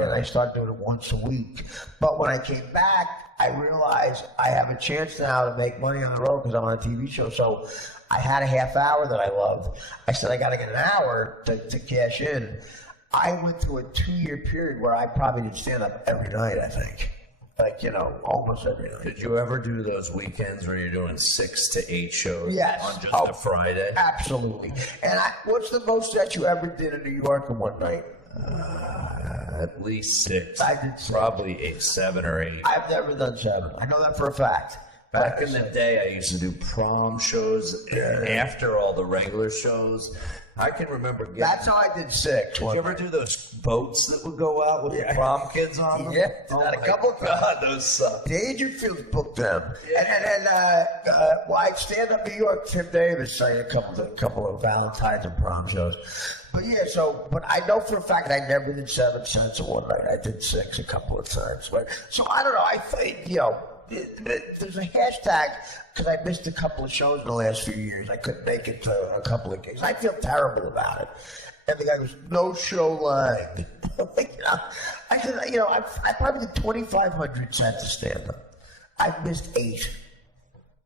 and I started doing it once a week. But when I came back, I realized I have a chance now to make money on the road because I'm on a TV show. So I had a half hour that I loved. I said, I got to get an hour to cash in. I went through a 2-year period where I probably did stand-up every night, I think. Like, almost every night. Did you ever do those weekends where you're doing 6 to 8 shows on just a Friday? Absolutely. And what's the most that you ever did in New York in one night? At least 6. I did 6. Probably 7 or 8. I've never done 7. I know that for a fact. Back in the day, I used to do prom shows after all the regular shows. I can remember getting... That's how I did 6. Did you ever do those boats that would go out with the prom kids on them? Yeah, a couple of times. God, those suck. Dangerfield booked them. And I stand up New York, Tim Davis sang a couple of Valentine's and prom shows. But but I know for a fact I never did 7 cents in one night. I did 6 a couple of times. Right? So I don't know. I think, there's a hashtag because I missed a couple of shows in the last few years. I couldn't make it to a couple of gigs. I feel terrible about it. And the guy goes, no show line. I said, I probably did 2,500 cents to stand up. I've missed 8.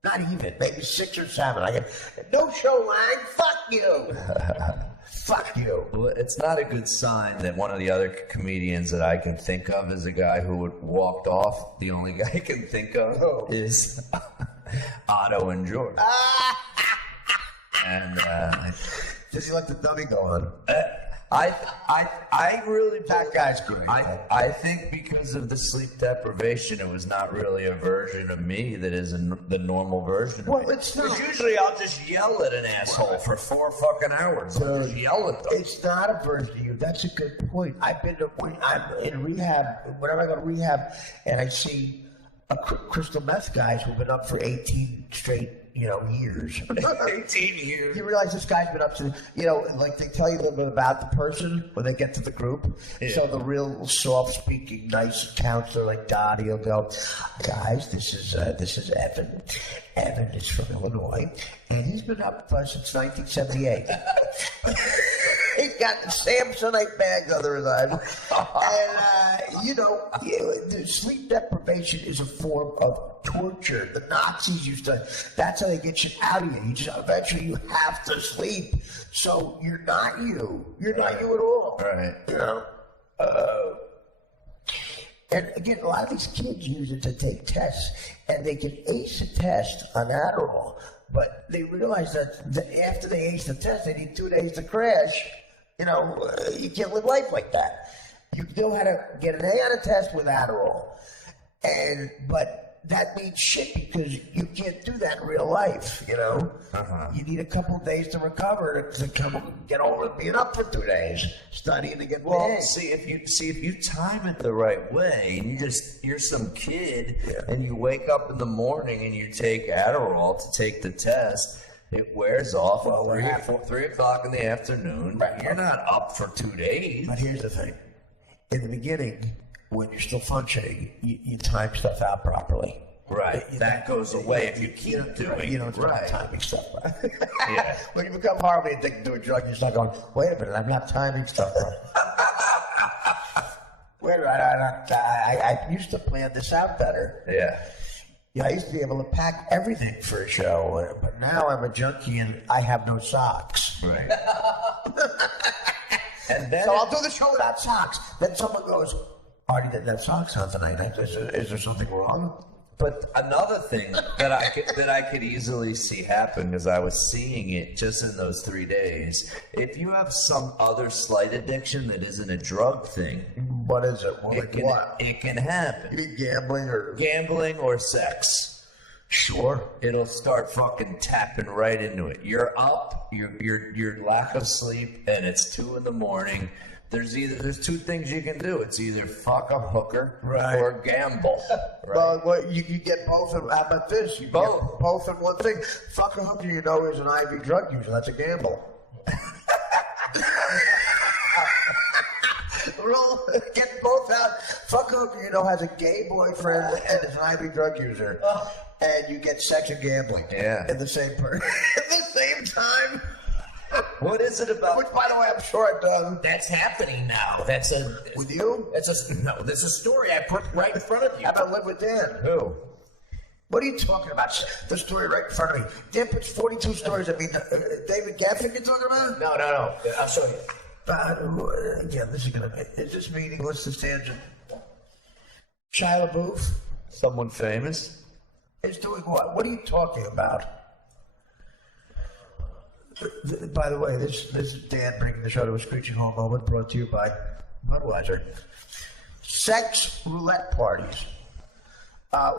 Not even, maybe 6 or 7. I get, no show line, fuck you. Fuck you. Well, it's not a good sign that one of the other comedians that I can think of is a guy who would walked off. The only guy I can think of is Otto and George. And does he let the dummy go on? I really... That guy's great. I think because of the sleep deprivation, it was not really a version of me that is the normal version of me. Well, it's not. Because usually I'll just yell at an asshole for 4 fucking hours. I'll just yell at them. It's not a version of you. That's a good point. I'm in rehab. Whenever I go to rehab and I see crystal meth guys who've been up for 18 straight years. 18 years. You realize this guy's been up to, like they tell you a little bit about the person when they get to the group. Yeah. So the real soft-speaking, nice counselor like Dottie will go, guys, this is Evan. Evan is from Illinois, and he's been up since 1978. He's got the Samsonite bags under his eyes. And, the sleep deprivation is a form of torture. The Nazis used to, that's how they get you out of you. Eventually you have to sleep. So you're not you. You're not you at all. Right. And again, a lot of these kids use it to take tests, and they can ace a test on Adderall. But they realize that after they ace the test, they need 2 days to crash. You can't live life like that. You know how to get an A on a test with Adderall. But that means shit because you can't do that in real life, You need a couple of days to recover to get over being up for 2 days, studying to get big. Well, if you time it the right way, and you're some kid, and you wake up in the morning and you take Adderall to take the test, it wears off at 3 o'clock in the afternoon. Right. You're not up for 2 days. But here's the thing. In the beginning, when you're still functioning, you time stuff out properly. Right. That goes away if you keep doing it. You don't start timing stuff out. Yeah. When you become horribly addicted to a drug, you're start going, wait a minute, I'm not timing stuff out. Wait a minute, I used to plan this out better. Yeah. I used to be able to pack everything for a show, but now I'm a junkie and I have no socks. Right. And then so I'll do the show without socks. Then someone goes, Artie didn't have socks on tonight. Is there something wrong? But another thing that I could easily see happen, because I was seeing it just in those 3 days, if you have some other slight addiction that isn't a drug thing. What is it? It can happen. You mean gambling or sex. Sure. It'll start fucking tapping right into it. You're up, your lack of sleep, and it's 2 a.m. There's 2 things you can do. It's either fuck a hooker or gamble. Right? Well, you get both. How about this? You get both in one thing. Fuck a hooker, is an IV drug user. That's a gamble. Get both out. Fuck a hooker, has a gay boyfriend and is an IV drug user. And you get sex and gambling. Yeah. In the same person. At the same time. What is it about? Which, by the way, I'm sure I've done. That's happening now. With you? That's a story I put right in front of you. How about live with Dan? Who? What are you talking about? The story right in front of me. Dan puts 42 stories. I mean, David Gaffin you're talking about? No. I'll show you. Again, this is going to be... Is this meaningless, this tangent? Shia LaBeouf Someone famous? is doing what? What are you talking about? By the way, this is Dan bringing the show to a screeching halt moment, brought to you by Budweiser. Sex roulette parties.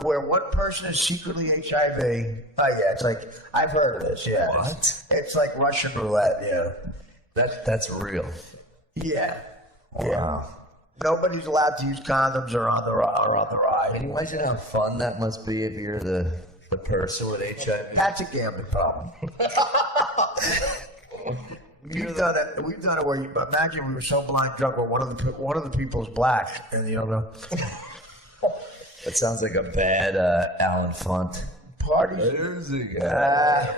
Where one person is secretly HIV. Oh, yeah, it's like, I've heard of this, yeah. What? It's like Russian roulette, yeah. That's real. Yeah. Wow. Yeah. Nobody's allowed to use condoms or on the ride. Can you imagine how fun that must be if you're the person with HIV? That's a gambling problem. We've done it where you imagine we were so blind drunk where one of the people is black and you don't know. That sounds like a bad Alan Funt. Parties. There's a guy.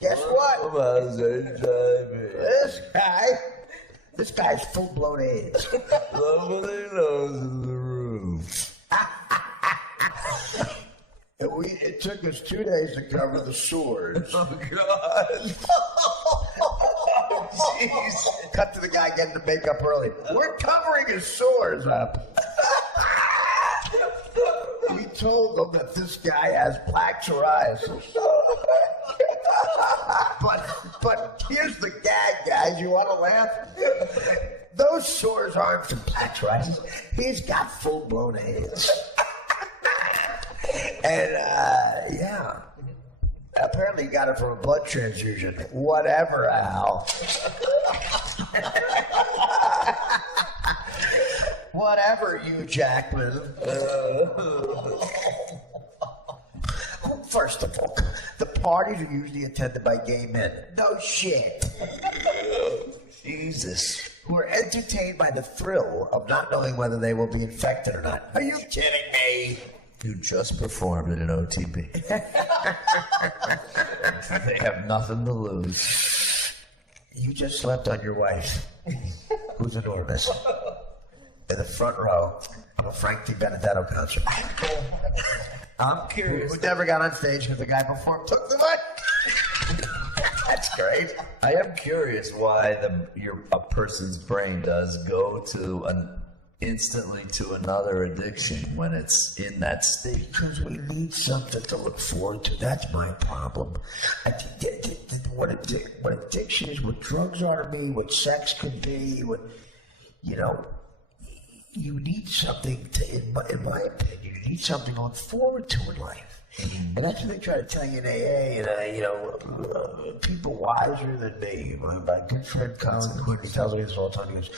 Guess what? About HIV. This guy's full blown AIDS. Nobody knows in the room. It took us 2 days to cover the sores. Oh God. Jeez. Cut to the guy getting the makeup early. We're covering his sores up. We told them that this guy has black psoriasis. But here's the gag, guys. You want to laugh? Those sores aren't from black psoriasis. He's got full-blown AIDS. And, yeah. Apparently he got it from a blood transfusion. Whatever, Al. Whatever, Hugh Jackman. First of all, the parties are usually attended by gay men. No shit. Jesus. Who are entertained by the thrill of not knowing whether they will be infected or not. Are you kidding me? You just performed at an OTB. They have nothing to lose. You just slept on your wife, who's enormous, in the front row of a Frank Di Benedetto concert. I'm curious. Who never got on stage because the guy before him took the mic. That's great. I am curious why a person's brain does go to instantly to another addiction when it's in that state. Because we need something to look forward to. That's my problem. I think what addiction is, what drugs are to me, what sex could be, you need something to, in my opinion, you need something to look forward to in life. Mm-hmm. And that's what they try to tell you in AA, and people wiser than me. My good friend Colin Quitter tells me this all the time. He goes,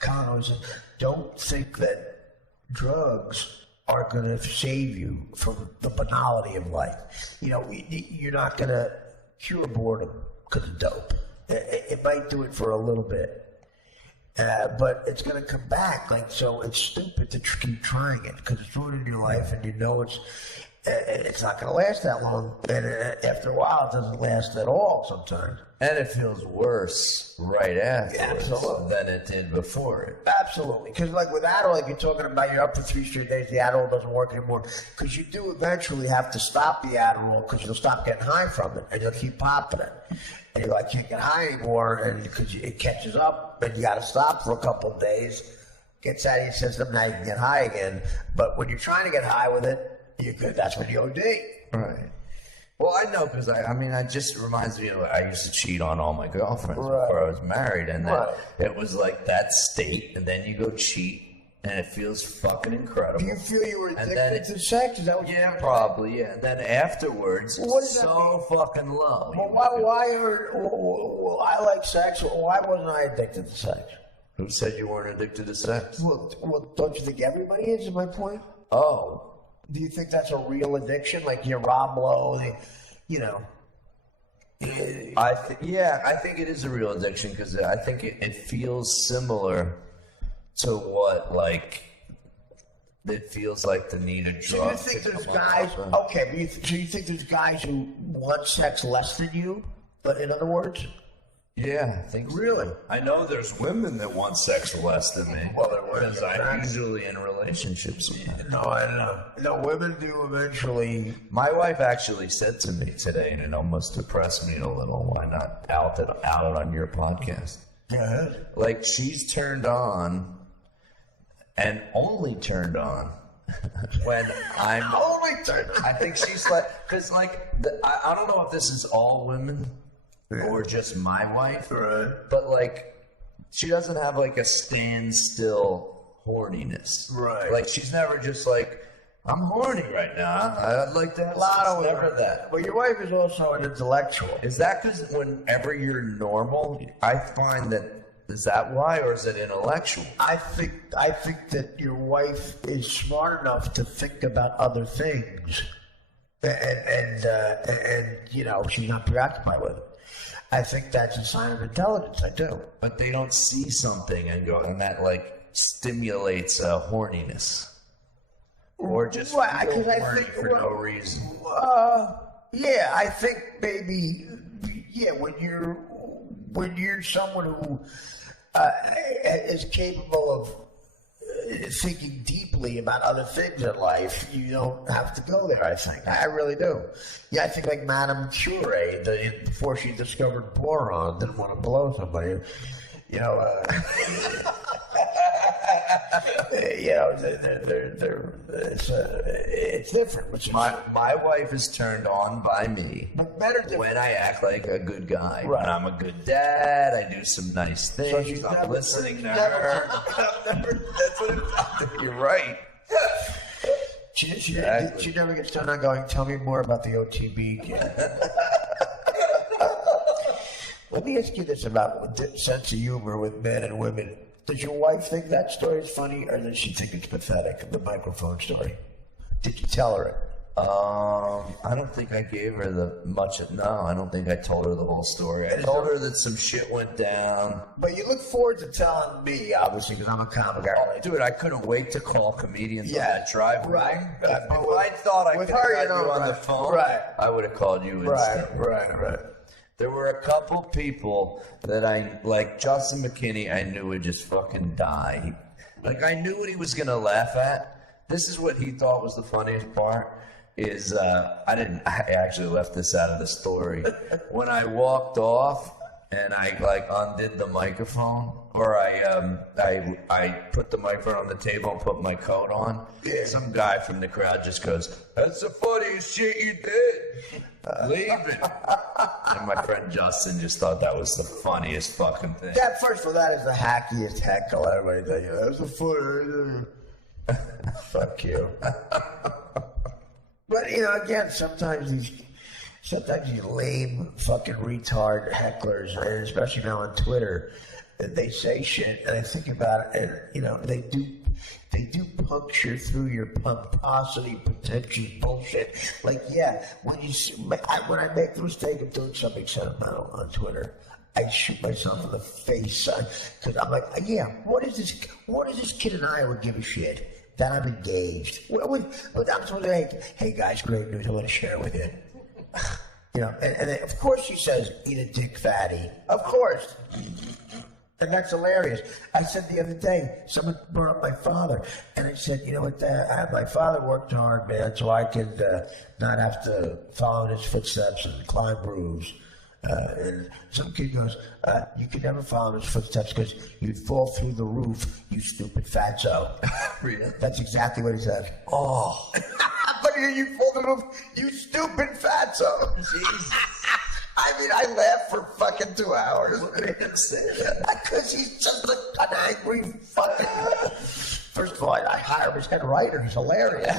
Colin always says, don't think that drugs are going to save you from the banality of life. You're not going to cure boredom because of dope. It might do it for a little bit. But it's going to come back. So it's stupid to keep trying it because it's ruining your life, and it's not going to last that long. And after a while, it doesn't last at all sometimes. And it feels worse right afterwards than it did before it. Absolutely. Because with Adderall, you're talking about, you're up for 3 straight days, the Adderall doesn't work anymore. Because you do eventually have to stop the Adderall because you'll stop getting high from it, and you'll keep popping it. And you're like, I can't get high anymore, and because it catches up, and you got to stop for a couple of days, gets out of your system, now you can get high again. But when you're trying to get high with it, you're good. That's when you OD. Right. Well, I know because it just reminds me of I used to cheat on all my girlfriends before I was married, and then it was like that state, and then you go cheat, and it feels fucking incredible. Do you feel you were addicted to sex? Is that what you're probably, yeah. And then afterwards, it's so fucking low. Well, I like sex. Why wasn't I addicted to sex? Who said you weren't addicted to sex? Well, don't you think everybody is my point? Oh. Do you think that's a real addiction? Like your Rob Lowe, I think it is a real addiction because I think it feels similar to what it feels like the need of drugs. So you think there's guys? Okay, so you think there's guys who want sex less than you? But in other words, Yeah, I think so. Really? I know there's women that want sex less than me. Well, there were. Because I'm usually in relationships with them. No, I know. No, women do eventually. My wife actually said to me today, and it almost depressed me a little, why not out it on your podcast? Yeah. Like, she's turned on, and only turned on, when I'm... Only turned on. I think she's like... Because, like, I don't know if this is all women, or just my wife, Right. but, like, she doesn't have, like, a standstill horniness. Right. Like, she's never just like, I'm horny right now. I'd like to have A lot of never women. that. Well, your wife is also an intellectual. Is that because whenever you're normal, I find that, is that why, or is it intellectual? I think that your wife is smart enough to think about other things, and you know, she's not preoccupied with it. I think that's a sign of intelligence. I do. But they don't see something and go, and that like stimulates horniness, or just Well, feel 'cause I horny think- for well, no reason. Yeah, I think maybe. Yeah, when you're someone who is capable of thinking deeply about other things in life, you don't have to go there, I think. I really do. Yeah, I think like Madame Curie, before she discovered boron, didn't want to blow somebody. You know, it's different. Which is, My wife is turned on by me but better than when I act like a good guy. Right. When I'm a good dad, I do some nice things. she's I'm never- listening to she's never- her. That's what it, you're right. she never gets done on going, tell me more about the OTB kid. Let me ask you this about the sense of humor with men and women. Does your wife think that story is funny, or does she think it's pathetic, the microphone story? Did you tell her it? I don't think I gave her I don't think I told her the whole story. I told her that some shit went down. But you look forward to telling me, obviously, because I'm a comic guy. Dude, I couldn't wait to call comedians on Yeah, that driveway. right. If I thought I With could have her, got you know, you on the right, phone, right. I would have called you instead. Right. There were a couple people that like Justin McKinney, I knew would just fucking die. Like, I knew what he was going to laugh at. This is what he thought was the funniest part. Is I actually left this out of the story. When I walked off and I like undid the microphone, or I put the microphone on the table and put my coat on, some guy from the crowd just goes, "That's the funniest shit you did. Leave it." And my friend Justin just thought that was the funniest fucking thing. That, first of all, that is the hackiest heckle. Everybody tell you, that's the funny. Fuck you. But, you know, again, sometimes these lame fucking retard hecklers, and especially now on Twitter, they say shit, and I think about it, and, you know, they do puncture through your pomposity, pretentious bullshit. Like, yeah, when I make the mistake of doing something sentimental on Twitter, I shoot myself in the face, because I'm like, yeah, what is this kid in Iowa give a shit that I'm engaged? I'm supposed to say, hey guys, great news, I want to share it with you. You know, and then, of course she says, eat a dick, fatty. Of course. And that's hilarious. I said the other day, someone brought up my father, and I said, you know what, my father worked hard, man, so I could not have to follow in his footsteps and climb roofs. And some kid goes, you could never follow in his footsteps because you'd fall through the roof, you stupid fatso. That's exactly what he said. Oh. But you fall through the roof, you stupid fatso. Jesus. I mean, I laughed for fucking 2 hours. Because he's just an angry fucking... First of all, I hire him as head writer. He's hilarious.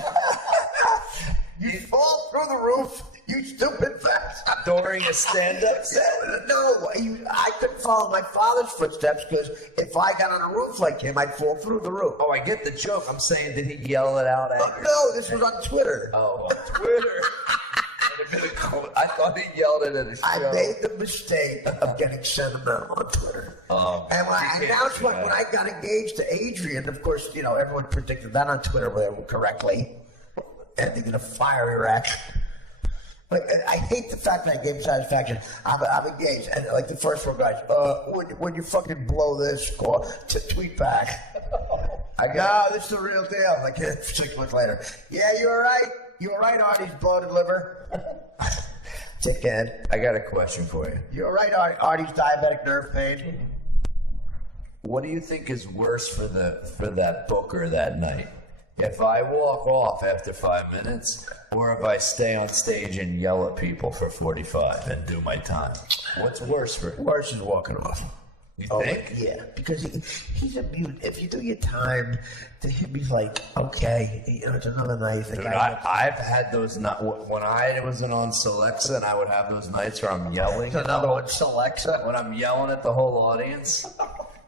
You fall through the roof, you stupid fatso. During a stand-up set? No, I couldn't follow my father's footsteps because if I got on a roof like him, I'd fall through the roof. Oh, I get the joke. I'm saying, did he yell it out at you? No, this was on Twitter. Oh, on Twitter. I thought he yelled it at a show. I made the mistake of getting sentimental on Twitter. And when I announced when I got engaged to Adrian, of course, you know, everyone predicted that on Twitter correctly. And they're going to fire your action. Like, I hate the fact that I gave satisfaction. I'm engaged, and like the first one, guys. When you fucking blow this, call to tweet back. No, this is the real deal. Like 6 months later. Yeah, you were right. You were right, Artie's bloated liver. Dickhead. I got a question for you. You were right, Artie's diabetic nerve pain. What do you think is worse for that booker that night? If I walk off after 5 minutes, or if I stay on stage and yell at people for 45 and do my time? What's worse for? Worse is walking off. You think? Yeah, because he's a mute. If you do your time, to him he's like, okay, it's another night. Dude, I've had those when I wasn't on Celexa, and I would have those nights where I'm yelling. It's another one, Celexa. When I'm yelling at the whole audience.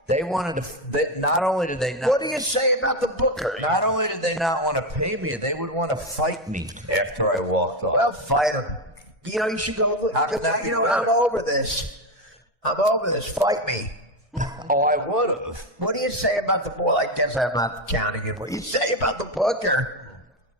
They wanted to. Not only did they not. What do you say about the booker? Not only did they not want to pay me, they would want to fight me after I walked off. Well, fight him. You should go. I'm over this. I'm over this. Fight me. Oh, I would have. What do you say about the boy? I guess I'm not counting it. What do you say about the booker?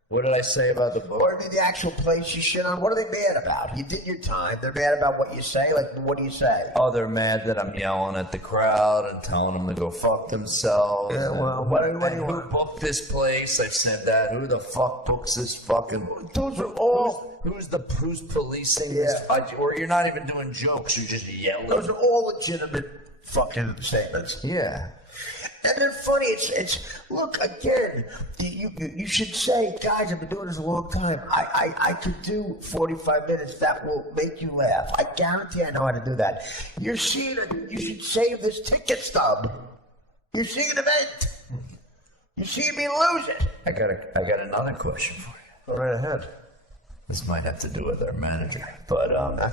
What did I say about the book? Or the actual place you shit on? What are they mad about? You did your time. They're mad about what you say? Like, what do you say? Oh, they're mad that I'm yelling at the crowd and telling them to go fuck themselves. Yeah, well, what do you who want? booked this place? I've said that. Who the fuck books this fucking... Those are all... Who's policing this? Or you're not even doing jokes. You're just yelling. Those are all legitimate fucking statements. Yeah. And they're funny. It's look again. You should say, guys, I've been doing this a long time. I could do 45 minutes. That will make you laugh. I guarantee I know how to do that. You're seeing it. You should save this ticket stub. You're seeing an event. You're seeing me lose it. I got another question for you. Go right ahead. This might have to do with our manager, but I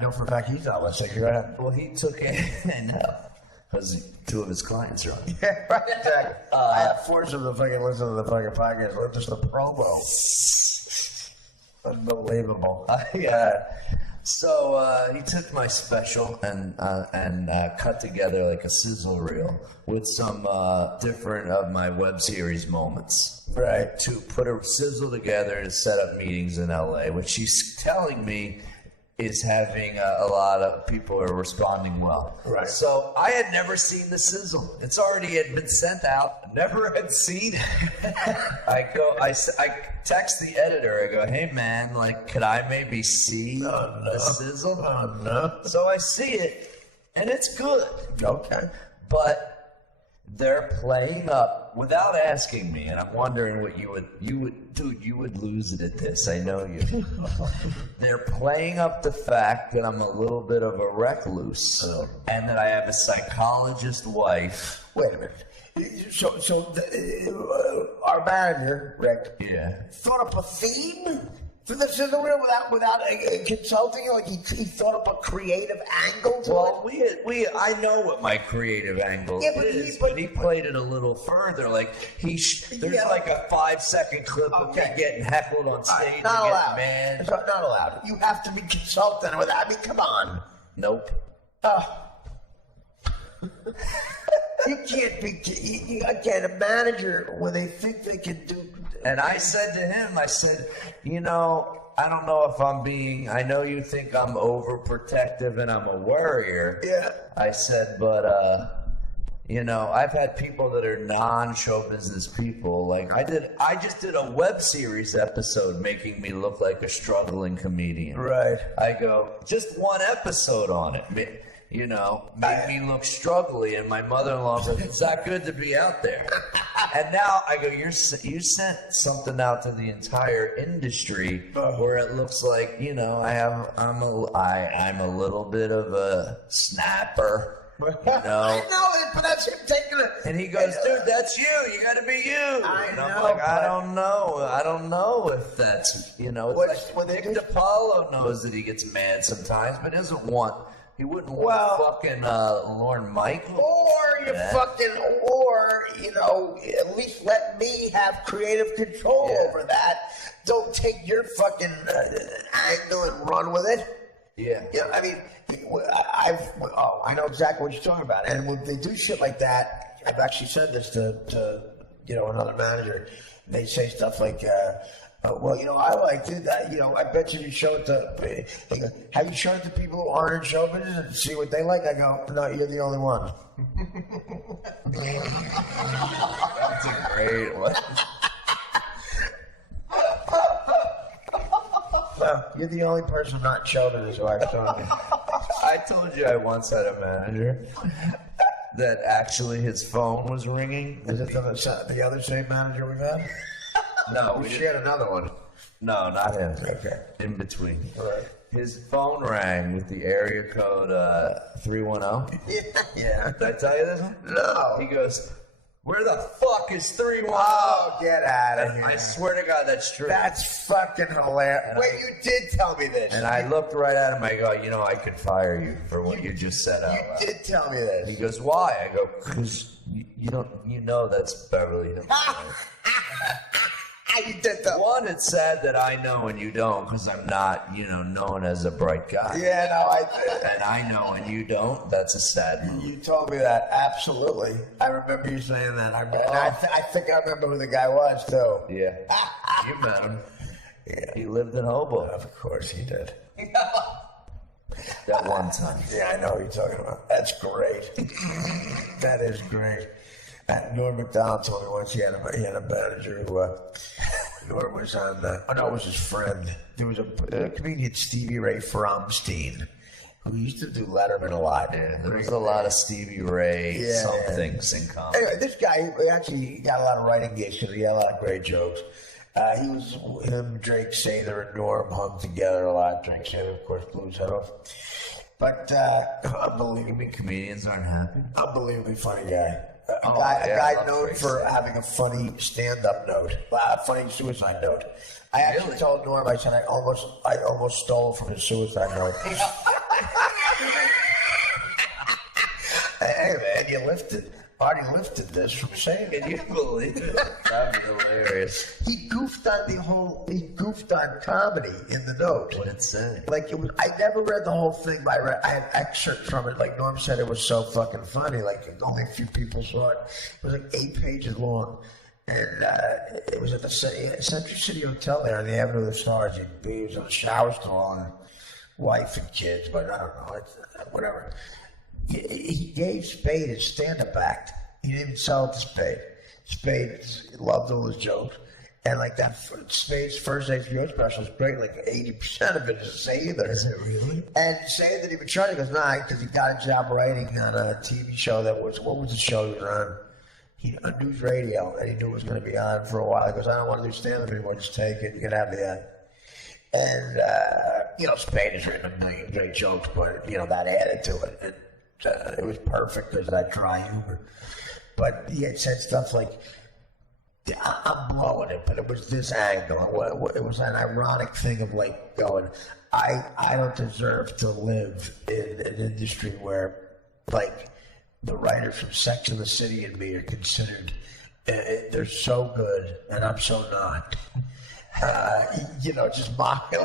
know for a fact he's not listening. Go ahead. Well, he took it, because 2 of his clients are on. Yeah, right. Exactly. I have 4 of them fucking listen to the fucking podcast. Look, just the promo. Unbelievable. So he took my special and cut together like a sizzle reel with some different of my web series moments. Right. To put a sizzle together to set up meetings in LA, which she's telling me is having a lot of people are responding well. Right. So I had never seen the sizzle. It's already had been sent out. Never had seen it. I text the editor. I go, hey man, like, could I maybe see the sizzle? Oh no. So I see it, and it's good. Okay. But they're playing up without asking me, and I'm wondering what you would lose it at this. I know you. They're playing up the fact that I'm a little bit of a recluse, and that I have a psychologist wife. Wait a minute. So our manager, Rick, thought up a theme for the sizzle reel without consulting. Like he thought up a creative angle to it. I know what my creative angle is, but he played it a little further. Like there's like a 5-second clip of me getting heckled on stage. Not allowed. Man, it's not allowed. You have to be consulted with that. I mean, come on. Nope. You can't be again a manager when they think they can do. And I said to him, I said, I don't know if I'm being. I know you think I'm overprotective and I'm a worrier. Yeah. I said, but I've had people that are non-show business people. Like I just did a web series episode making me look like a struggling comedian. Right. I go, just one episode on it. Made me look struggly, and my mother-in-law said, it's not good to be out there. And now I go, you sent something out to the entire industry where it looks like, I'm a little bit of a snapper. I know it, but that's him taking it. And he goes, dude, that's you. You got to be you. I'm like, I don't know if that's, it's like Nick DiPaolo knows that he gets mad sometimes, but doesn't want. He wouldn't want fucking Lorne Michael. Or at least let me have creative control over that. Don't take your fucking angle and run with it. Yeah. I mean, I know exactly what you're talking about. And when they do shit like that, I've actually said this to another manager. They say stuff like, Well, I liked it. I bet you show it to. They go, have you shown it to people who aren't in show business and see what they like? I go, no, you're the only one. That's a great one. Well, you're the only person not in show business who I've shown it. I told you I once had a manager that actually his phone was ringing. Is it the other same manager we've had? No, We had another one. No, not him. Okay. In between. Right. His phone rang with the area code 310. Yeah. Did I tell you this one? No. He goes, where the fuck is 310? Oh, get out of here. I swear to God, that's true. That's fucking hilarious. Wait, you did tell me this. And I looked right at him. I go, I could fire you for what you just said out loud. You did tell me this. He goes, why? I go, because you know that's Beverly Hills. You did tell me. One, it's sad that I know and you don't, because I'm not, known as a bright guy. Yeah, no, I did. And I know and you don't. That's a sad moment. You told me that, absolutely. I remember you saying that. I think I remember who the guy was, too. Yeah. You met him. Yeah. He lived in Hobo. Of course he did. That one time. Yeah, I know what you're talking about. That's great. That is great. Norm MacDonald told me once he had a manager who, Norm was on, it was his friend. There was a comedian, Stevie Ray Fromstein, who used to do Letterman a lot. Yeah, there was a lot of Stevie Ray somethings in common. Anyway, this guy actually got a lot of writing gigs because he had a lot of great jokes. Him, Drake Sather, and Norm hung together a lot. Drake Sather, of course, blew his head off. But unbelievably, Comedians aren't happy. unbelievably funny guy. A I guy love known Drake for Sather. having a funny stand-up note, a funny suicide note. I actually Really? told Norm, I said I almost stole from his suicide note. Hey man, Artie lifted this from saying it. Can you believe it? That'd be hilarious. He goofed on comedy in the note. What did it say? Like it was, I never read the whole thing, but I had excerpts from it. Like Norm said, it was so fucking funny. Like only a few people saw it. It was like 8 pages long, and it was at the Century City Hotel there on the Avenue of the Stars. He was on a shower stall and wife and kids, but I don't know, whatever. He gave Spade his stand-up act. He didn't even sell it to Spade. Spade loved all his jokes. And like that, Spade's first HBO special is great. Like 80% of it is Sather. Is it really? And saying that he would try, he goes, nah, because he got a job writing on a TV show that was, what was the show he was on? On News Radio, and he knew it was going to be on for a while. He goes, I don't want to do stand-up anymore, just take it, you can have the ad. And, Spade has written a million great jokes, but, that added to it. And, it was perfect because of that dry humor. But he had said stuff like, I'm blowing it, but it was this angle. It was an ironic thing of like going, I don't deserve to live in an industry where like the writers from Sex and the City and me are considered, they're so good and I'm so not. Just mocking,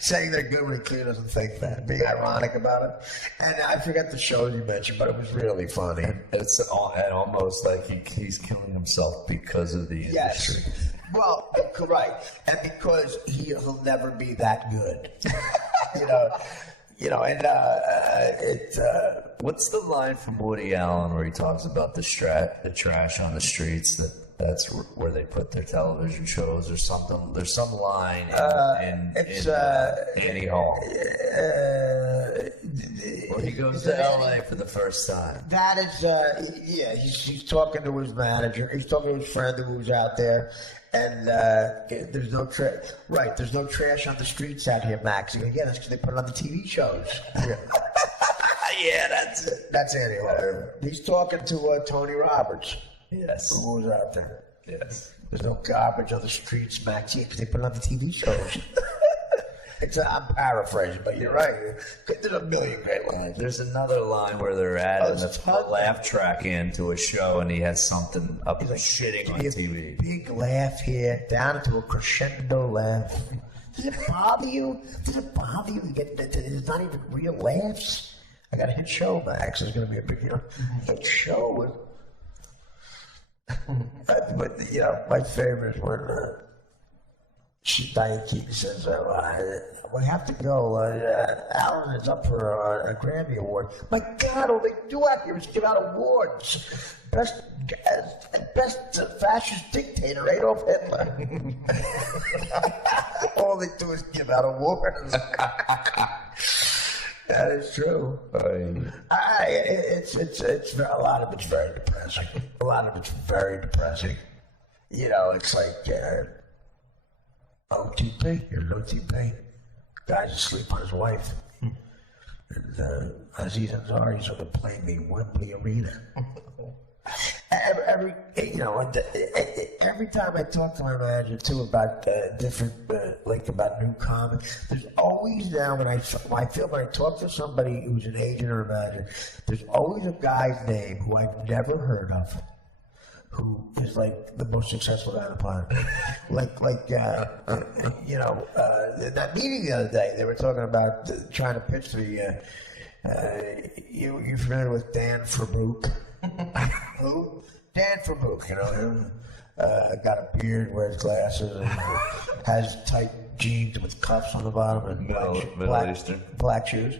saying they're good when he clearly doesn't think that, being ironic about it. And I forget the shows you mentioned, but it was really funny. It's almost like he's killing himself because of the industry. Yes. Well, right. And because he'll never be that good. What's the line from Woody Allen where he talks about the trash on the streets that's where they put their television shows or something? There's some line in Annie Hall where he goes to LA for the first time. That is, he's talking to his manager. He's talking to his friend who was out there. And there's no there's no trash on the streets out here, Max. He goes, yeah, that's because they put it on the TV shows. Yeah, that's it. That's Annie Hall. He's talking to Tony Roberts. Yes. Who was out there? Yes. There's no garbage on the streets, Max. Yeah, because they put it on the TV shows. I'm paraphrasing, but you're right. There's a million great lines. There's another line where they're adding there's a laugh track into a show, and he has something up shitting on TV. Big laugh here, down into a crescendo laugh. Does it bother you? It's not even real laughs. I got a hit show, Max. There's going to be a big hit show. But my favorite one. Diane Keaton says, we have to go. Alan is up for a Grammy Award. My God, all they do out here is give out awards. Best fascist dictator, Adolf Hitler. All they do is give out awards. That is true. It's a lot of it's very depressing. A lot of it's very depressing. You know, it's like OTP. Here's OTP. Guy's asleep on his wife. And Aziz Ansari's going to play me Wembley Arena. Every time I talk to my manager too about different, about new comics, there's always now when I talk to somebody who's an agent or a manager, there's always a guy's name who I've never heard of, who is like the most successful guy on the planet. That meeting the other day, they were talking about trying to pitch the. You familiar with Dan Farouk? Who? Dan Farouk, you know him. Got a beard, wears glasses, and has tight jeans with cuffs on the bottom and black shoes.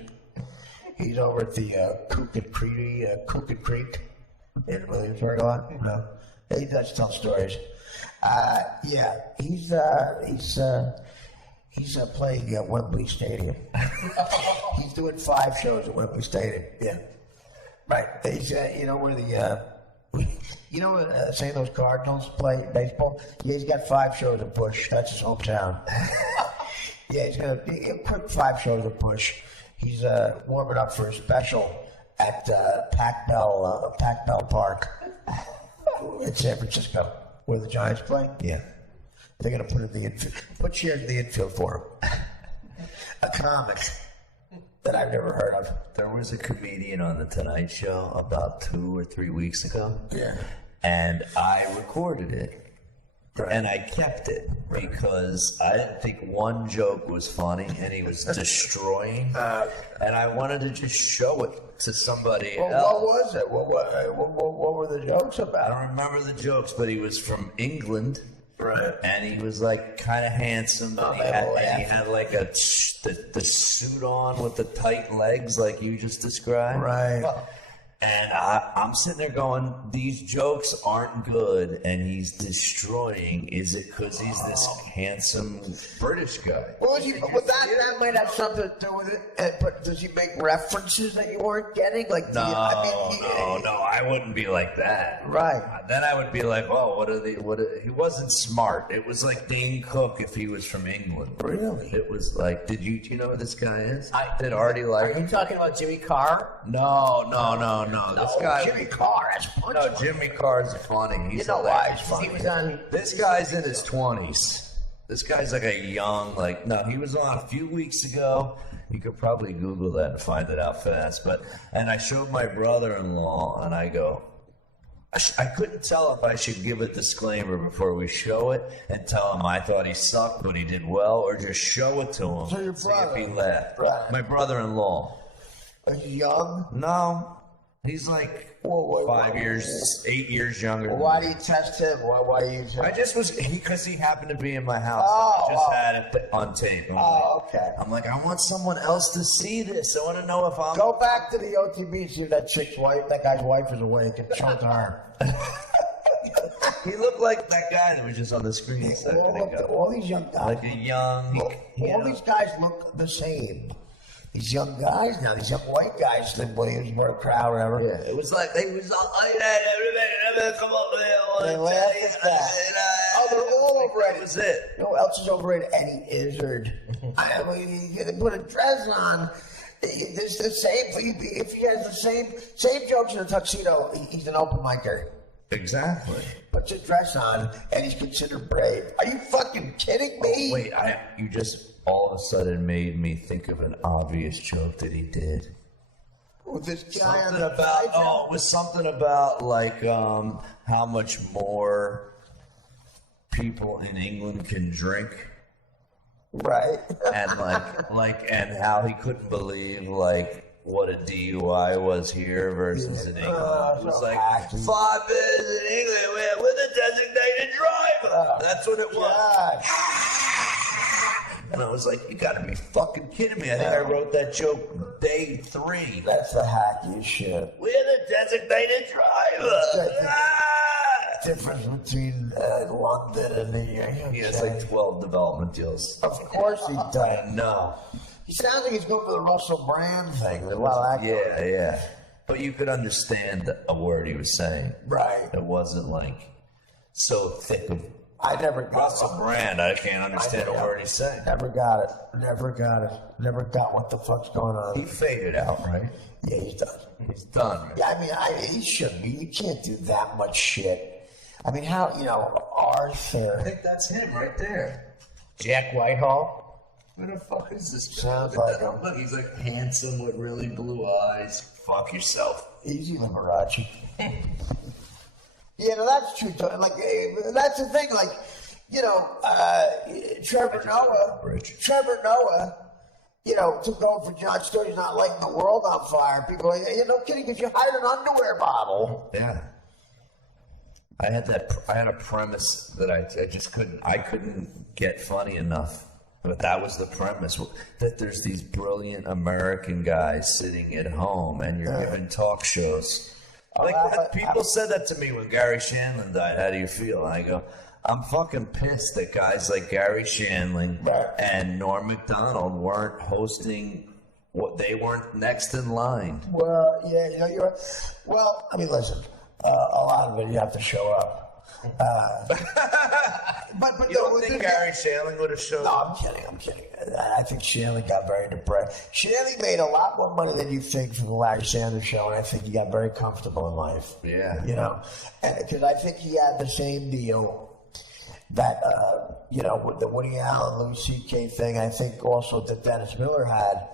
He's over at the Cooked Creek in Williamsburg a lot. No, he does tell stories. He's playing at Wembley Stadium. He's doing 5 shows at Wembley Stadium. Yeah. Right. He's, where the, St. Louis Cardinals play baseball? Yeah, he's got 5 shows at Busch. That's his hometown. Yeah, he's got a quick 5 shows at Busch. He's warming up for a special at Pac Bell Park in San Francisco, where the Giants play. Yeah. They're going to put in the infield. Put chairs in the infield for him. A comic that I've never heard of. There was a comedian on The Tonight Show about 2 or 3 weeks ago. Yeah. And I recorded it. Right. And I kept it because I didn't think one joke was funny and he was destroying. And I wanted to just show it to somebody else. What was it? What were the jokes about? I don't remember the jokes, but he was from England. Right. And he was like kind of handsome. And he had like the suit on with the tight legs like you just described. Right. And I'm sitting there going, these jokes aren't good, and he's destroying. Is it because he's this handsome British guy? Well, that might have something to do with it. But does he make references that you weren't getting? Like, no, I wouldn't be like that. Right. Then I would be like, oh, he wasn't smart. It was like Dane Cook if he was from England. Really? It was like, do you know who this guy is? Did Artie like him? Are you talking about Jimmy Carr? No. This guy, Jimmy Carr. That's punch. No, Jimmy Carr's funny. He's why he's funny. He was on. This guy's in his 20s. This guy's like a young, he was on a few weeks ago. You could probably Google that and find it out fast. And I showed my brother-in-law, and I go, I couldn't tell if I should give a disclaimer before we show it and tell him I thought he sucked, but he did well, or just show it to him. So your brother, see if he laughed. Right. My brother-in-law. Is he young? No. He's like 8 years younger. Well, why do you test him? Why do you test him? I just was, because he happened to be in my house. I just had it on tape. Okay. I'm like, I want someone else to see this. I want to know if I'm... Go back to the OTB, see if that guy's wife is awake and show it to her. He looked like that guy that was just on the screen. All these young guys. Like a young... All these guys look the same. These young guys now, these young white guys, the Williamsburg crowd, whatever. Yeah, it was like they was all like that. Everybody come up there. They laugh at that. They're all overrated. That was it. You know who else is overrated? Eddie Izzard. They put a dress on. It's the same. If he has the same jokes in a tuxedo, he's an open micer. Exactly. Puts a dress on, and he's considered brave. Are you fucking kidding me? Oh, wait, you just all of a sudden made me think of an obvious joke that he did. With this guy it was something about like how much more people in England can drink. Right. And and how he couldn't believe what a DUI was here versus in England. It was 5 minutes in England with a designated driver. That's what it was. And I was like, you gotta be fucking kidding me. I think I wrote that joke day 3. That's the hackiest shit. We're the designated driver. Difference between London and New York. He has like 12 development deals. Of course he does. No. He sounds like he's going for the Russell Brand thing. Well, Yeah. But you could understand a word he was saying. Right. It wasn't like so thick of I never got Russell Brand. I can't understand a word he's saying. Never got it. Never got what the fuck's going on. He faded out, right? Yeah, he's done. He's done. Right? Yeah, I mean, he shouldn't be. You can't do that much shit. I mean, how, Arthur. I think that's him right there. Jack Whitehall. Where the fuck is this guy? Sounds like him. Look, he's like handsome with really blue eyes. Fuck yourself. Easy, Liberace. Yeah, no, that's true. Like, that's the thing. Like, Trevor Noah, took over for Jon Stewart. He's not lighting the world on fire. People are like, no kidding, because you hired an underwear bottle. Yeah. I had a premise that I just couldn't get funny enough. But that was the premise, that there's these brilliant American guys sitting at home and you're giving talk shows. People said that to me when Gary Shandling died. How do you feel? And I go, I'm fucking pissed that guys like Gary Shandling and Norm Macdonald weren't hosting. They weren't next in line. Well, yeah, you're right. Well, I mean, listen, a lot of it you have to show up. But you don't think Gary Shandling would have showed up? No, I'm kidding. I think Shanley got very depressed. Shanley made a lot more money than you think from the Larry Sanders Show, and I think he got very comfortable in life. Yeah. Because I think he had the same deal that, with the Woody Allen, Louis C.K. thing. I think also that Dennis Miller had.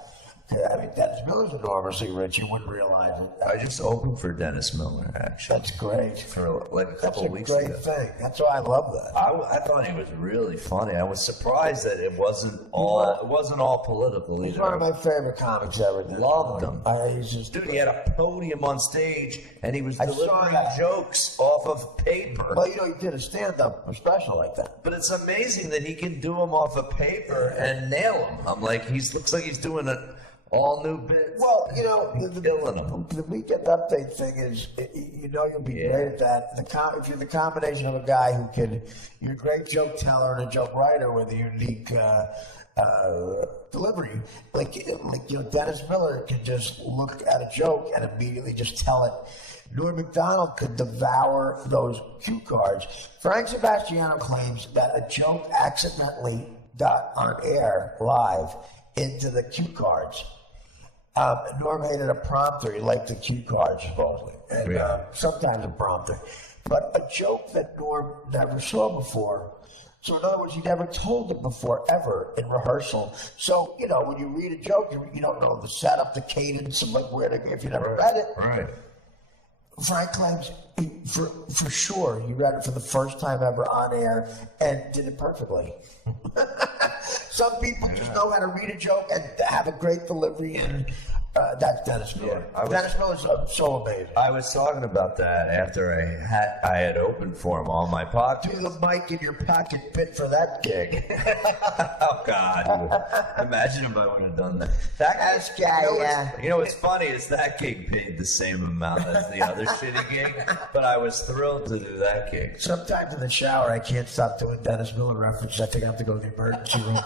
I mean, Dennis Miller's enormously rich. You wouldn't realize it. I just opened for Dennis Miller, actually. That's great. For like a couple of weeks ago. That's a great thing. That's why I love that. I thought he was really funny. I was surprised that it wasn't all political either. He's one of my favorite comics ever. Loved him. Dude, he had a podium on stage and he was delivering jokes off of paper. Well, he did a stand-up special like that. But it's amazing that he can do them off of paper and nail them. I'm like, looks like he's doing it. All new bits. Well, killing them. The weekend update thing is, you'll be great at that. If you're the combination of a guy you're a great joke teller and a joke writer with a unique delivery. Like Dennis Miller can just look at a joke and immediately just tell it. Norm Macdonald could devour those cue cards. Frank Sebastiano claims that a joke accidentally got on air live into the cue cards. Norm hated a prompter. He liked the cue cards, supposedly. And sometimes a prompter. But a joke that Norm never saw before. So in other words, he never told it before, ever, in rehearsal. So, when you read a joke, you don't know the setup, the cadence, and like where to go if you never read it. Right. Frank claims, for sure, he read it for the first time ever on air and did it perfectly. Some people just know how to read a joke and have a great delivery, and that's Dennis Miller. Dennis Miller's so amazing. I was talking about that after I had opened for him on my podcast. Do the mic in your pocket fit for that gig? Oh, God. Imagine if I would have done that. That guy, what's funny is that gig paid the same amount as the other shitty gig, but I was thrilled to do that gig. Sometimes in the shower, I can't stop doing Dennis Miller references. I think I have to go to the emergency room.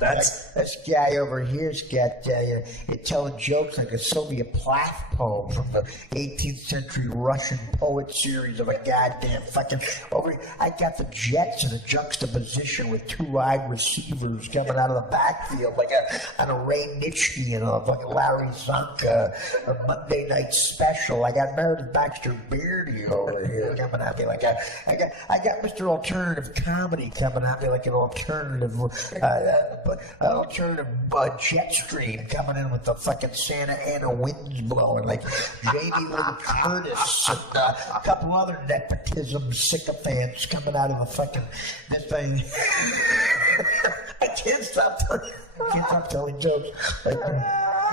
This guy over here's got you're telling jokes like a Soviet Plath poem from the 18th century Russian poet series of a goddamn fucking I got the Jets in a juxtaposition with two wide receivers coming out of the backfield like a Ray Nitschke and a fucking Larry Zonka, a Monday Night Special. I got Meredith Baxter Beardy over here coming at me like I got Mr. Alternative Comedy coming at me like an alternative jet stream coming in with the fucking Santa Ana winds blowing like Jamie Lee Curtis and a couple other nepotism sycophants coming out of the fucking this thing. I can't stop telling jokes like that.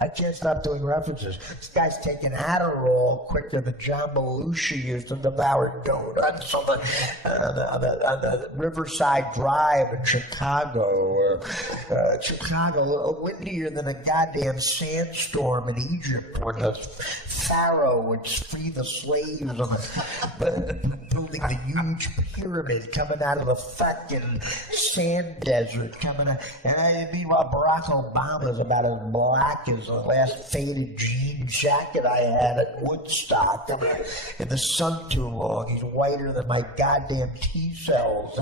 I can't stop doing references. This guy's taking Adderall quicker than John Belushi used to devour donuts on the Riverside Drive in Chicago. Or Chicago, a little windier than a goddamn sandstorm in Egypt when the Pharaoh would free the slaves on building the huge pyramid coming out of the fucking sand desert coming out. And meanwhile, Barack Obama is about as black as the last faded jean jacket I had at Woodstock. I mean, in the sun too long. He's whiter than my goddamn T cells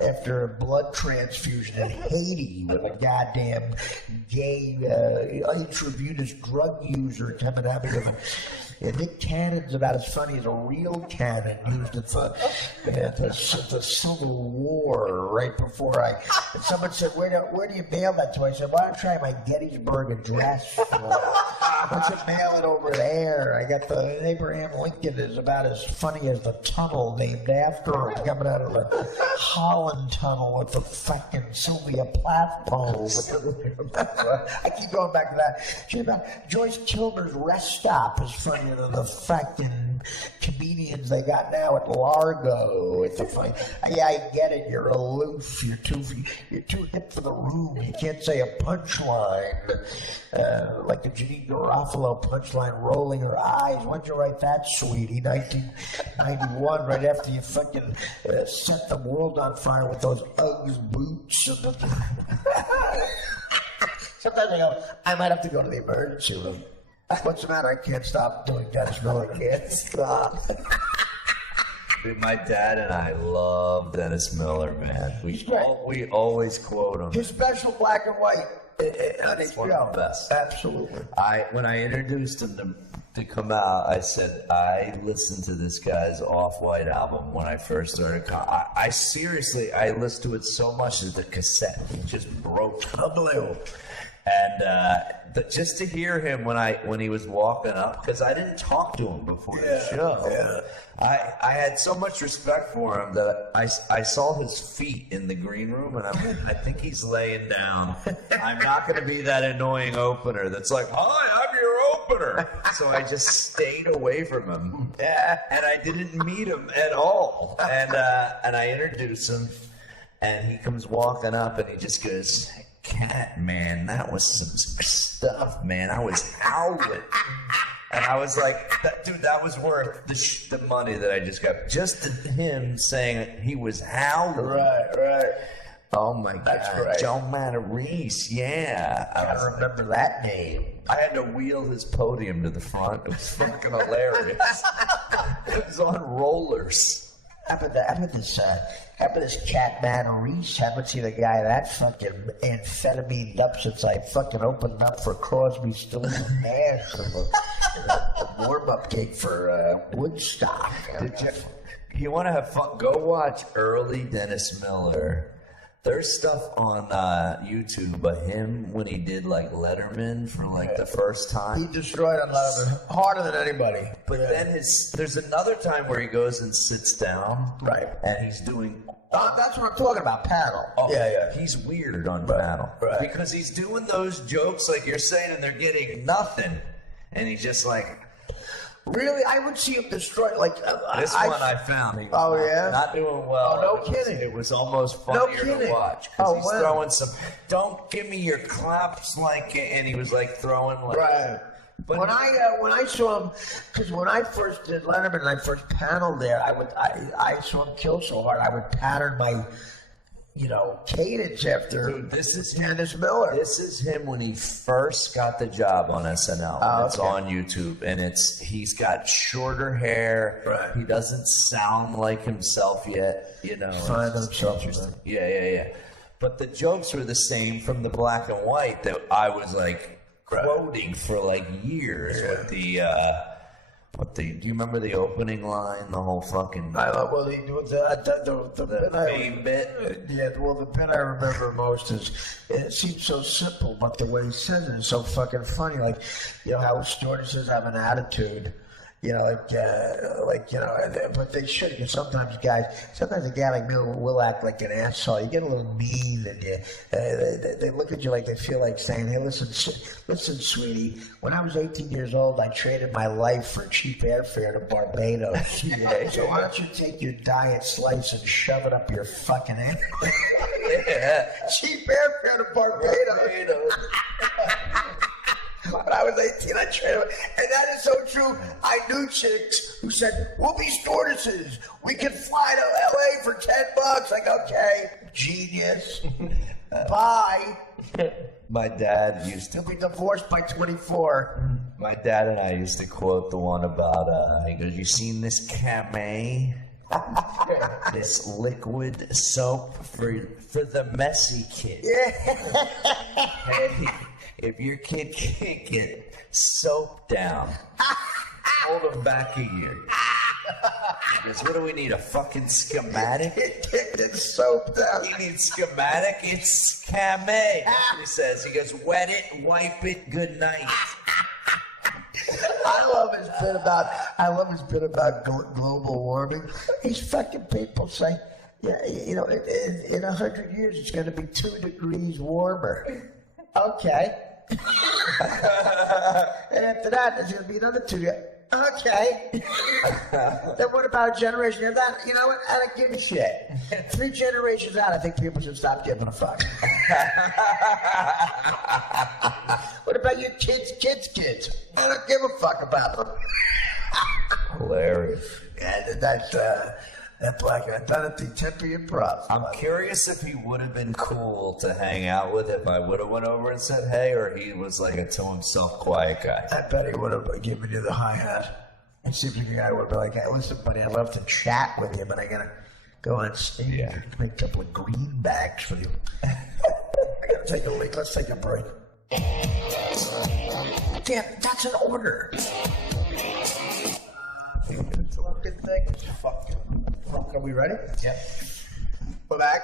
after a blood transfusion in Haiti with a goddamn gay intravenous drug user coming at me with a... Nick Cannon's about as funny as a real cannon used at the Civil War right before I... And someone said, where do you mail that to? I said, well, I'm trying my Gettysburg Address. Why don't you mail it over there? I got the Abraham Lincoln is about as funny as the tunnel named after it coming out of the Holland Tunnel with the fucking Sylvia Plath poem. I keep going back to that. Joyce Kilmer's Rest Stop is funnier than the fucking comedians they got now at Largo. It's a funny. Yeah, I get it. You're aloof. You're too hip for the room. You can't say a punchline like the Janine Garofalo punchline, rolling her eyes. Why'd you write that, sweetie? 1991, right after you fucking set the world on fire with those Uggs boots. Sometimes I go, I might have to go to the emergency room. What's the matter? I can't stop doing Dennis Miller. I can't stop. Dude, my dad and I love Dennis Miller, man. We always quote him. His special black and white on It's HBO. one of the best. Absolutely. When I introduced him to come out, I said I listened to this guy's Off-White album when I first started. I seriously listened to it so much that the cassette just broke. Unbelievable. And just to hear him when he was walking up, because I didn't talk to him before the show. Yeah. I had so much respect for him that I saw his feet in the green room, and I think he's laying down. I'm not going to be that annoying opener that's like, hi, I'm your opener. So I just stayed away from him, and I didn't meet him at all. And I introduced him, and he comes walking up, and he just goes, Cat, man, that was some stuff, man. I was howling. And I was like, dude, that was worth the money that I just got. Just him saying he was howling. Right. Oh, my That's God. right. Joe Matarese, yeah. I remember that name. I had to wheel his podium to the front. It was fucking hilarious. It was on rollers. How about this cat Matarese? Haven't seen a guy that fucking amphetamine up since I fucking opened up for Crosby, Stills and Nash the warm-up gig for Woodstock. You want to have fun? Go watch early Dennis Miller. There's stuff on YouTube of him when he did like Letterman for like the first time. He destroyed on Letterman harder than anybody. But then there's another time where he goes and sits down. Right. And he's doing... that's what I'm talking about, panel. Oh, Yeah. He's weird on panel. Right. Because he's doing those jokes like you're saying and they're getting nothing. And he's just like... Really? I would see him destroy, like... This one I found. He was not doing well. Oh, no kidding. It was almost funnier to watch. Because he's throwing some... Don't give me your claps like... And he was like throwing like... Right. But when I saw him, because when I first did Letterman and I first paneled there, I saw him kill so hard I would pattern my, cadence after. Dude, this is Dennis Miller. This is him when he first got the job on SNL. It's on YouTube, and he's got shorter hair. Right. He doesn't sound like himself yet. Find himself. Yeah. But the jokes were the same from the black and white that I was like quoting for like years. With do you remember the opening line? The whole fucking The main bit. Yeah, well, the bit I remember most is it seems so simple, but the way he says it is so fucking funny. Like, Howard Stern says, "I have an attitude." but they should, because sometimes a guy like me will act like an asshole. You get a little mean, and they look at you like they feel like saying, hey, listen, sweetie, when I was 18 years old, I traded my life for cheap airfare to Barbados. So why don't you take your diet slice and shove it up your fucking ass? Cheap airfare to Barbados. When I was 18, I traded, and that is so true. I knew chicks who said, we'll be stewardesses. We can fly to LA for $10. Like, okay, genius. Bye. My dad used to You'll be divorced by 24. My dad and I used to quote the one about, he goes, you seen this May? This liquid soap for the messy kid. Yeah. If your kid can't get soap down, hold him back a year. Because what do we need? A fucking schematic? Get soap down. You need schematic? It's May. That's what he says. He goes, wet it, wipe it, good night. I love his bit about global warming. These fucking people say, yeah, in 100 years it's going to be 2 degrees warmer. Okay. And after that, there's going to be another 2 years. Okay. Then what about a generation of that? You know what? I don't give a shit. 3 generations out, I think people should stop giving a fuck. What about your kids' I don't give a fuck about them. Hilarious. Yeah, that's that black guy done at the Tempe Improv. I'm curious if he would have been cool to hang out with if I would have went over and said hey, or he was like a to himself quiet guy. I bet he would have given you the hi-hat. And see if the guy would be like, hey, listen, buddy, I'd love to chat with you, but I gotta go on stage and make a couple of greenbacks for you. I gotta take a leak. Let's take a break. Damn, that's an order. Fucking thing. Fuck. Are we ready? Yep. We're back.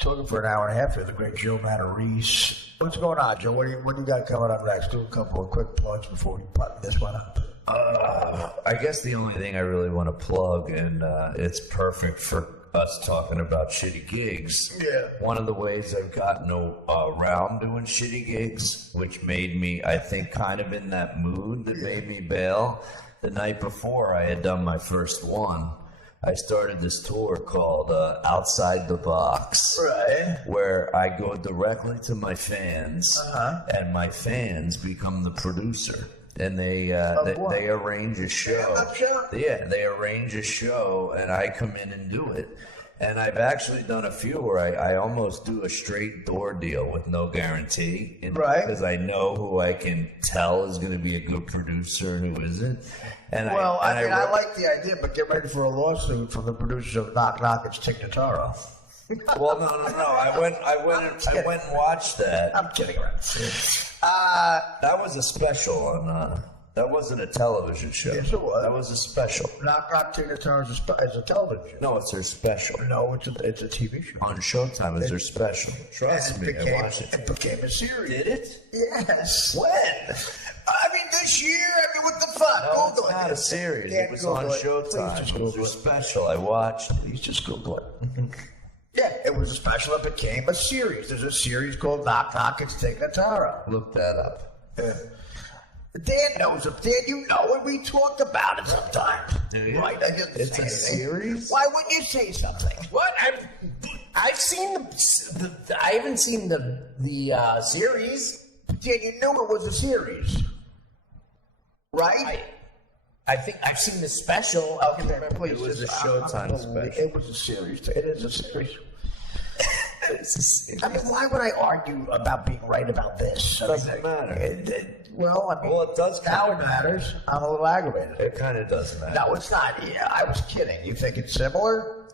Talking for an hour and a half here, the great Joe Matarese. What's going on, Joe? What do you got coming up next? Do a couple of quick plugs before we put this one up. I guess the only thing I really want to plug, and it's perfect for us talking about shitty gigs. Yeah. One of the ways I've gotten around doing shitty gigs, which made me, I think, kind of in that mood that made me bail. The night before I had done my first one, I started this tour called Outside the Box, Right. where I go directly to my fans, and my fans become the producer. And they arrange a show. Stand-up show? Yeah, they arrange a show, and I come in and do it. And I've actually done a few where I almost do a straight door deal with no guarantee. Right. Because I know who I can tell is going to be a good producer and who isn't. And I like the idea, but get ready for a lawsuit from the producers of Knock Knock. It's Tig Notaro. Well, no. I went and watched that. I'm kidding around. That was a special on. That wasn't a television show. Yes, it was. That was a special. Knock Knock Tig Notaro is a television show. No, it's their special. No, it's a TV show. On Showtime, it's their special. Trust me, I watched it. It became a series. Did it? Yes. When? I mean, this year. I mean, what the fuck? No, it's not a series. It was on Showtime. It was their special. I watched. Please just Google it. Yeah, it was a special that became a series. There's a series called Knock Knock. It's Tig Notaro. Look that up. Yeah. Dan knows it. Dan, you know it. We talked about it sometimes. Do you? Right? I didn't It's say a anything. series? Why wouldn't you say something? What? I've seen I haven't seen the series. Dan, you knew it was a series, right? I think I've seen the special. Okay, please. It was a just- Showtime special. It was a series. It is a series. It's a series. I mean, why would I argue about being right about this? Doesn't matter. Well, I mean, Well, it does now kind it matters. I'm a little aggravated. It kind of does matter. No, it's not. Yeah, I was kidding. You think it's similar?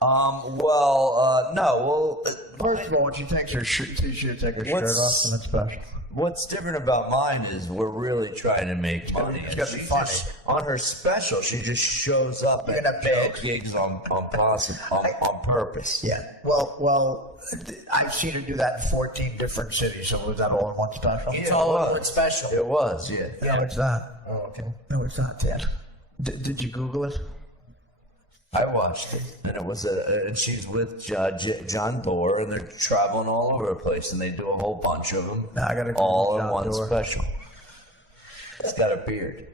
No. Well, First of all, when she takes her shirt, she should take her shirt off, and it's special. what's different about mine is we're really trying to make money. It's gonna be funny. On her special, she just shows up You're and gonna have bad jokes? gigs on purpose. Yeah. Well, I've seen her do that in 14 different cities. So was that all in one special? It's all in one special. It was, yeah. No, it's not. Oh, okay. No, it's not, Ted. Did you Google it? I watched it, and it was and she's with John Doerr, and they're traveling all over the place, and they do a whole bunch of them, Now I gotta Google all in John one Doerr. special. It's got a beard.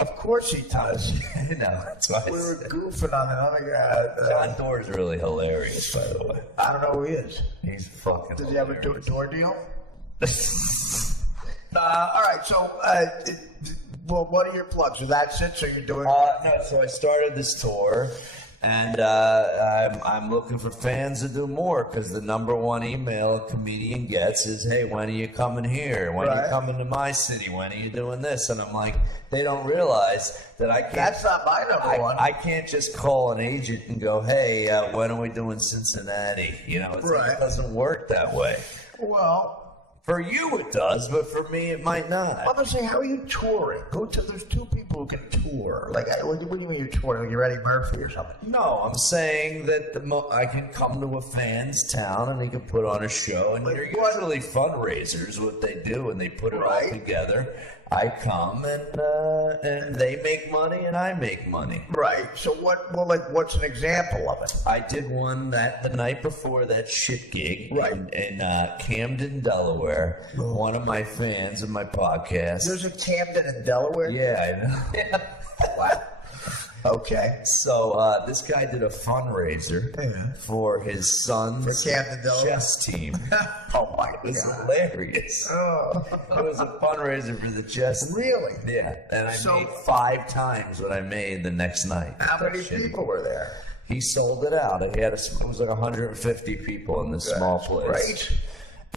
Of course he does. I know, that's why We I were said. goofing on it. John Doerr's really hilarious, by the way. I don't know who he is. He's fucking. Did he ever do a door deal? All right, so, well, what are your plugs? So that's it? So you're doing... No, so I started this tour, and I'm looking for fans to do more, because the number one email a comedian gets is, hey, when are you coming here? When are Right. you coming to my city? When are you doing this? And I'm like, they don't realize that I can't... That's not my number one. I can't just call an agent and go, hey, when are we doing Cincinnati? You know, it's like, Right. it doesn't work that way. Well, For you it does, but for me it might not. I'm gonna say, how are you touring? There's two people who can tour. Like, what do you mean you're touring? Like you're Eddie Murphy or something? No, I'm saying that I can come to a fan's town and he can put on a show, and they're usually fundraisers, what they do, and they put it all Right. together. I come and they make money and I make money. Right. So what's an example of it? I did one the night before that shit gig Right. in Camden, Delaware. One of my fans of my podcast. There's a Camden in Delaware? Yeah, I know. Wow. Okay. So this guy did a fundraiser Yeah. for his son's For Camden, Delaware? chess team. Oh my It was God. hilarious. Oh. It was a fundraiser for the chess. Really? Yeah, and I So- made 5 times what I made the next night. How many Shitty. people were there? He sold it out. He had it was like 150 people in this small place. Great.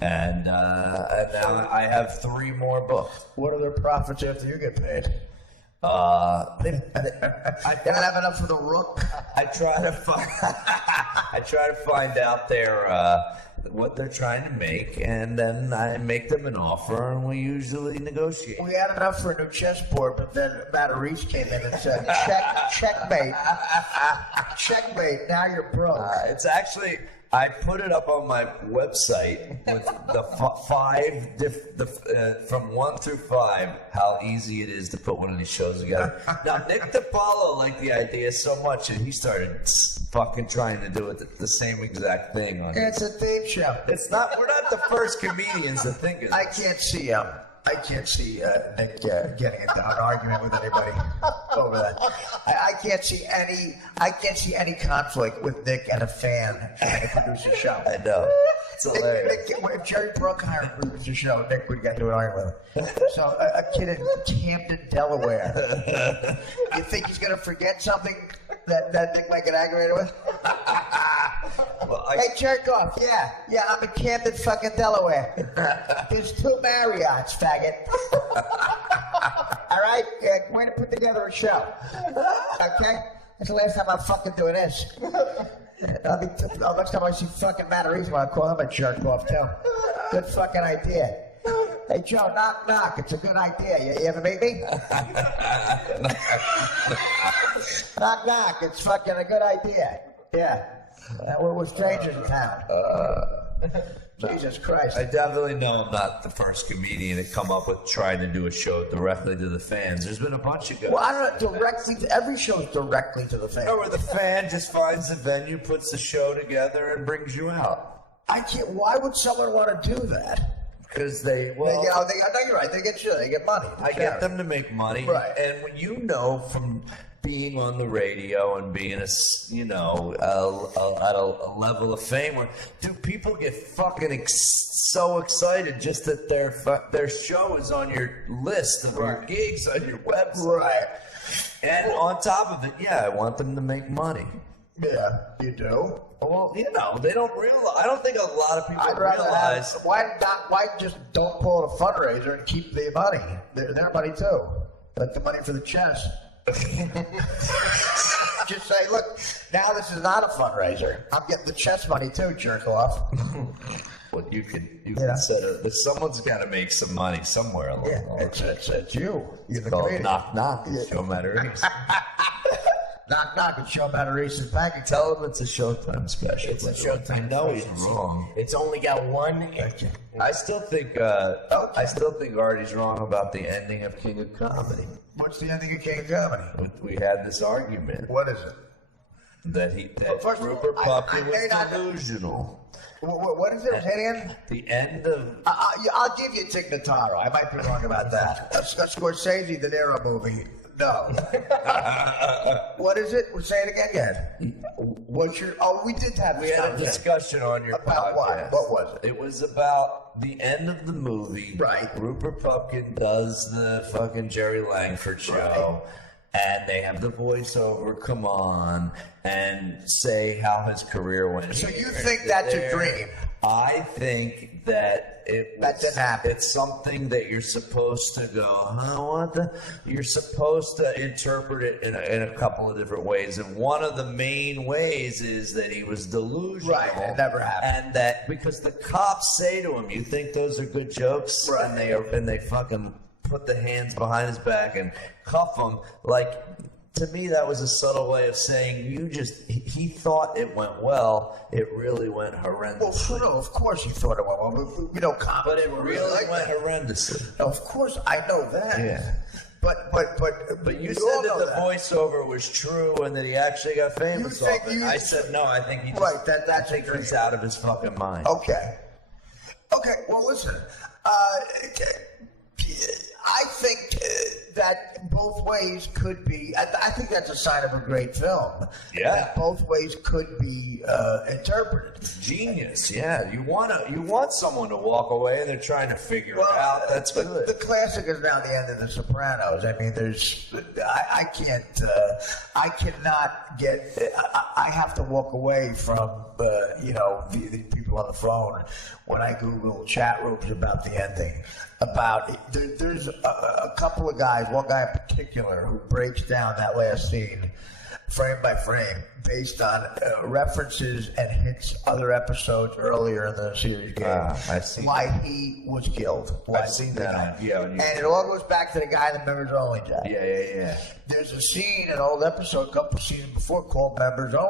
And now I have 3 more booked. What are their profits after you get paid? I They don't have enough for the rook. try to find out what they're trying to make, and then I make them an offer, and we usually negotiate. We had enough for a new chessboard, but then Matt Reese came in and said, checkmate. Checkmate, now you're broke. It's actually, I put it up on my website with the 5 from 1 through 5 how easy it is to put one of these shows together. Now Nick DiPaolo liked the idea so much, and he started fucking trying to do it the same exact thing on It's a theme show. It's not. We're not the first comedians to think of it. I can't see Nick getting into an argument with anybody over that. I can't see any conflict with Nick and a fan trying to produce a show. I know. It's hilarious. If Jerry Bruckheimer produced a show, Nick would get into an argument with him. So a kid in Camden, Delaware. You think he's gonna forget something that Nick might get aggravated with? Hey, jerk off. Yeah, I'm in Camden, fucking Delaware. There's 2 Marriotts, faggot. All right? Yeah, way to put together a show. Okay? That's the last time I'm fucking doing this. Next time I see fucking Matt Reese, I'll call him a jerk off, too. Good fucking idea. Hey, Joe, knock, knock. It's a good idea. You ever meet me? Knock, knock. It's fucking a good idea. Yeah. We're strangers in town. Jesus Christ. I definitely know I'm not the first comedian to come up with trying to do a show directly to the fans. There's been a bunch of guys. Well, I don't know. Every show is directly to the fan. Where the fan just finds the venue, puts the show together, and brings you out. I can't. Why would someone want to do that? Because No, you're right. They get money. I get them to make money, Right. And when you know from being on the radio and being at a level of fame where, dude, people get fucking so excited just that their show is on your list of your gigs on your website, Right. And on top of it, I want them to make money. Yeah, you do. Well, they don't realize. I don't think a lot of people I'd rather realize. why just don't pull a fundraiser and keep the money? Their money too. Like the money for the chess. Just say, look, now this is not a fundraiser. I'm getting the chess money too, jerk off. Well, you can Yeah. set a. Someone's got to make some money somewhere along the line. It's you. You're the Called creator. knock knock. Show Matarese. Knock knock and show him how to raise his bank account. Tell him it's a Showtime special. It's a Showtime I know he's special. wrong. It's only got one. I still think. I still think Artie's wrong about the ending of King of Comedy. What's the ending of King of Comedy? We had this argument What is it? that first of all, Rupert I Pupkin may not- was delusional. What is it? Say it again. The end of I'll give you Tig Notaro. I might be wrong about that. A Scorsese De Niro movie. No. What is it? Say it again. What's your? Oh, we did have. we had a discussion on your About what? podcast. What was it? It was about the end of the movie. Right. Rupert Pupkin does the fucking Jerry Langford show. And they have the voiceover come on and say how his career went. So you think that's a dream? I think that That didn't happen. It's something that you're supposed to go, huh? What the? You're supposed to interpret it in a couple of different ways, and one of the main ways is that he was delusional. Right, it never happened. And that because the cops say to him, "You think those are good jokes?" Right. And they fucking put the hands behind his back and cuff him. Like, to me, that was a subtle way of saying he thought it went well. It really went horrendous. Well, no, of course he thought it went well. We don't comment. But it really like went that. horrendously. Of course, I know that. Yeah. But You all said that know the voiceover was true and that he actually got famous You think off it. you- I said no. I think he just, Right, that's I think a he's dream. out of his fucking mind. Okay. Well, listen. I think that both ways could be. I think that's a sign of a great film. Yeah. That both ways could be interpreted. Genius. Yeah. You want someone to walk away and they're trying to figure it out. That's good. The classic is now the end of The Sopranos. I mean, I cannot get. I have to walk away from the people on the phone when I Google chat rooms about the ending. There's a couple of guys, one guy in particular, who breaks down that last scene frame by frame based on references and hits other episodes earlier in the series game. I've seen why he was killed. I've seen that. Yeah, and it all goes back to the guy in the members only, Jack. Yeah. There's a scene, an old episode, a couple seasons before, called Members Only.